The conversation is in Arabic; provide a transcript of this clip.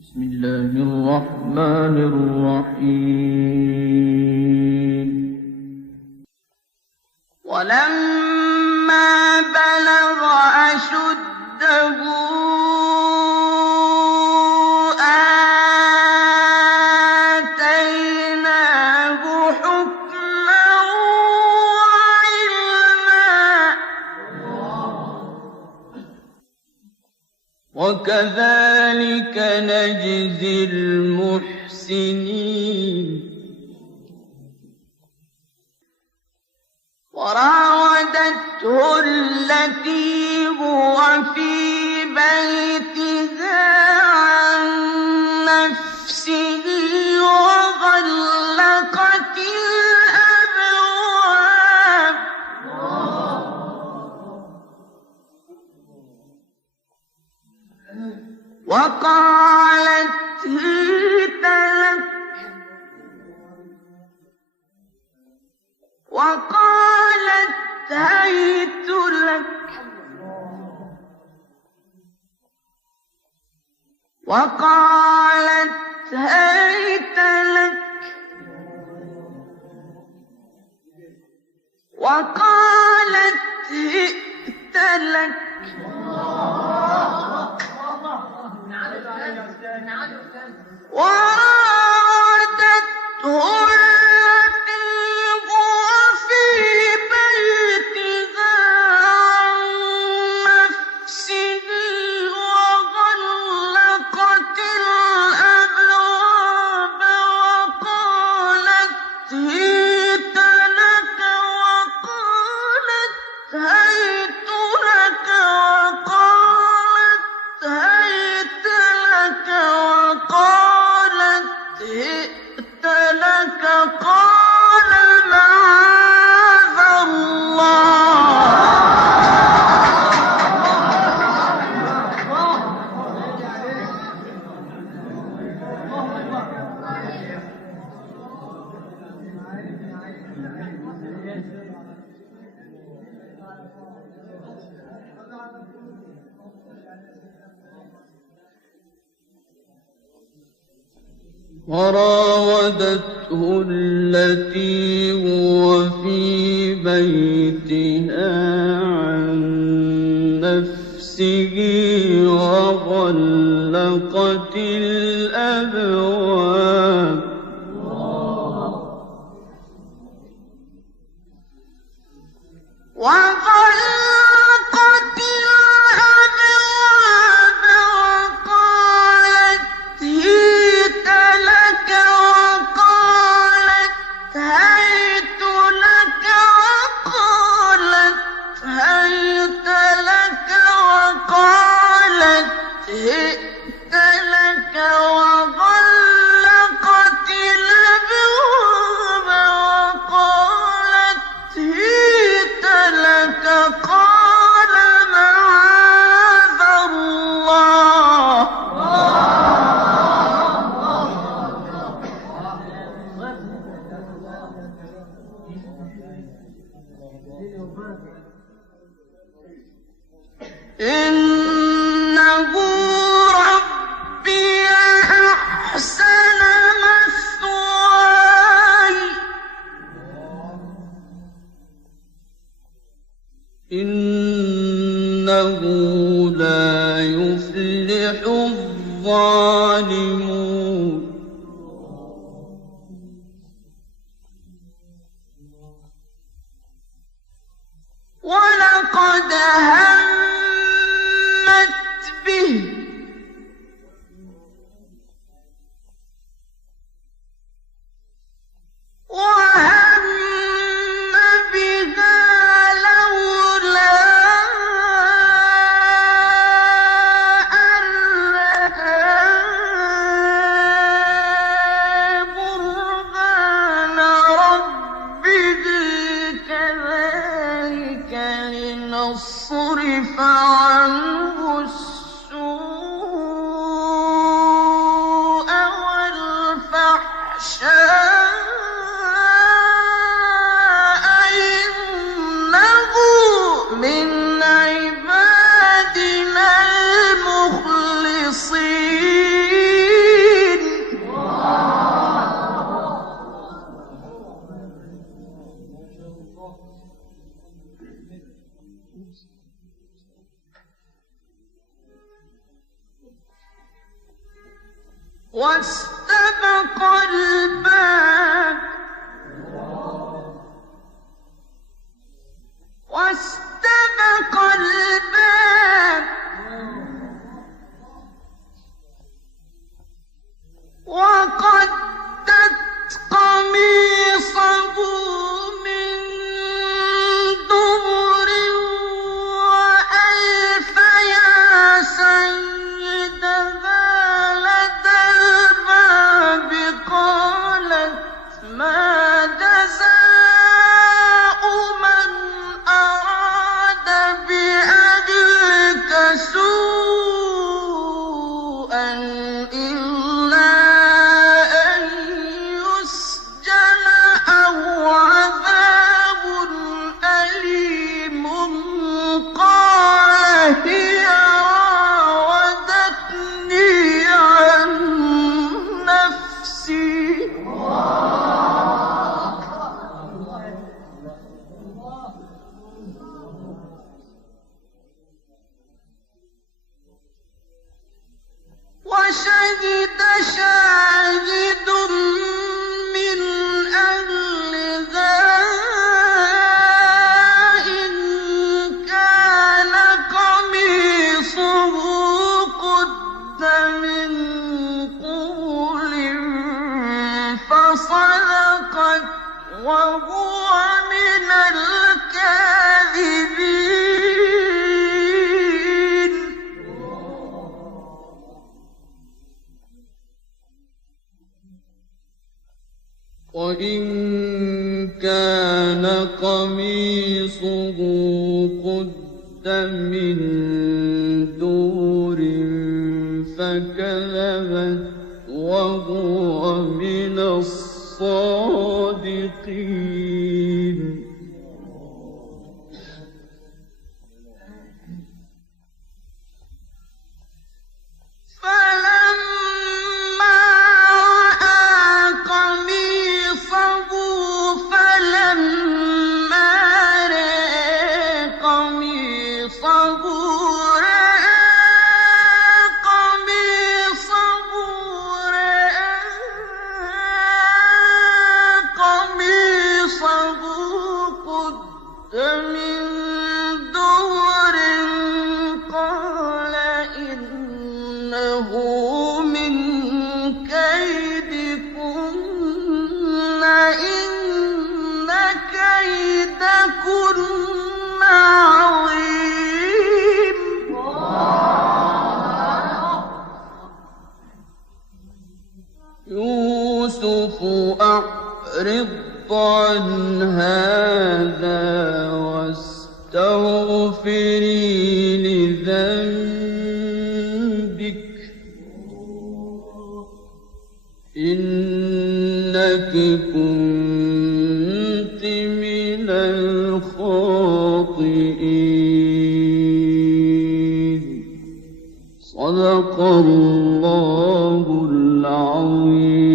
بسم الله الرحمن الرحيم. ولما بلغ أشده آتيناه حكما وعلما وكذلك نجزي المحسنين. وراودته التي هو في بيتها عن نفسه وغلقت الأبواب وقالت هيت لك وقالت هيت لك وراودته التي هو في بيتها عن نفسه وغلقت الأبواب وقالت هيت لك وقالت هيت لك وقالت هيت لك وقالت هئت لك قال معاذ وراودته التي هو في بيتها عن نفسه وغلقت الأبواب وقالت هيت لك وقالت هيت لك وقالت هيت لك وقالت هئت لك وغلقت الأبواب وقالت هيت لك قال معاذ الله إنه ربي أحسن مثواي إنه لا يفلح الظالمون. ولقد همت به وهم بها لولا أن رأى برهان ربه كذلك لنصرف واستبق الباب وقدت قميصه من دبر وألف يا سيدها لدى الباب قالت ما جزاء من أراد بأهلك سوءا إلا أن يسجن أو عذاب أليم قال هي راودتني عن نفسي وشهد شاهد من أهلها إن كان قميصه قد من قبل فصدقت وهو من الكاذبين وإن كان قميصه قد من دور فكذبت وهو من الصادقين فلما رأى قميصه قد من دور قال إنه من كيدكن إن كيدكن عظيم يوسف أعرض عن هذا واستغفري لذنبك إنك كنت من الخاطئين صدق الله العظيم.